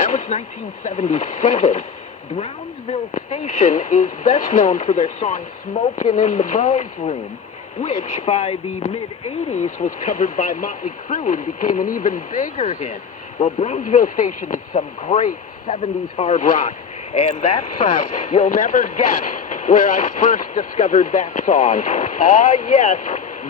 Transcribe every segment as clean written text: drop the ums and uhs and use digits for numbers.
That was 1977. Brownsville Station is best known for their song Smokin' in the Boys' Room, which by the mid-'80s was covered by Motley Crue and became an even bigger hit. Well, Brownsville Station is some great 70s hard rock, and that song, you'll never guess where I first discovered that song. Ah, yes,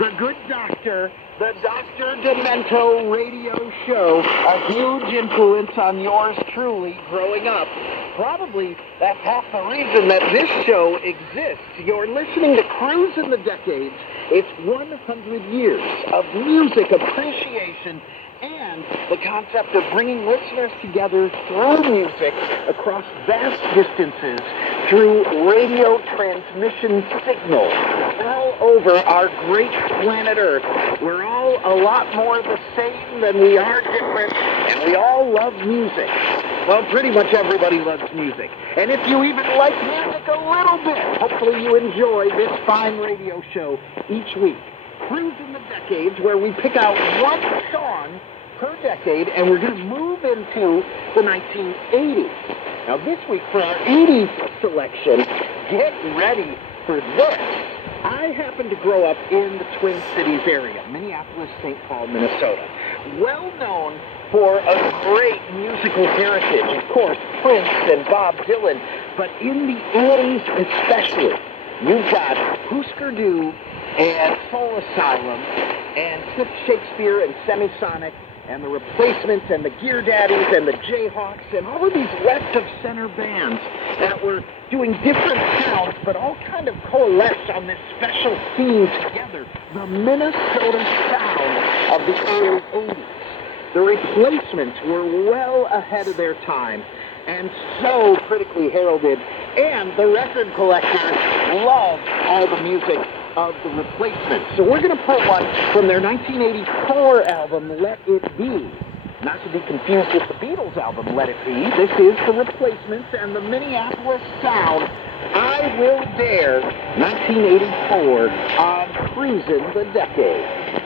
The Good Doctor, the Dr. Demento radio show, a huge influence on yours truly growing up. Probably that's half the reason that this show exists. You're listening to Crusin the Decades. It's 100 years of music appreciation and the concept of bringing listeners together through music across vast distances through radio transmission signals all over our great planet Earth. We're all a lot more the same than we are different, and we all love music. Well, pretty much everybody loves music. And if you even like music a little bit, hopefully you enjoy this fine radio show each week. Crusin the Decades, where we pick out one song per decade, and we're going to move into the 1980s. Now, this week for our 80s selection, get ready for this. I happen to grow up in the Twin Cities area, Minneapolis, St. Paul, Minnesota. Well known for a great musical heritage, of course, Prince and Bob Dylan, but in the 80s especially, you've got Husker Du and Soul Asylum and Smith Shakespeare and Semisonic and the Replacements and the Gear Daddies and the Jayhawks and all of these left-of-center bands that were doing different sounds but all kind of coalesced on this special theme together, the Minnesota sound of the early 80s. The Replacements were well ahead of their time and so critically heralded, and the record collectors loved all the music of the Replacements. So we're going to put one from their 1984 album, Let It Be. Not to be confused with the Beatles album, Let It Be. This is the Replacements and the Minneapolis sound, I Will Dare, 1984, on Crusin the Decade.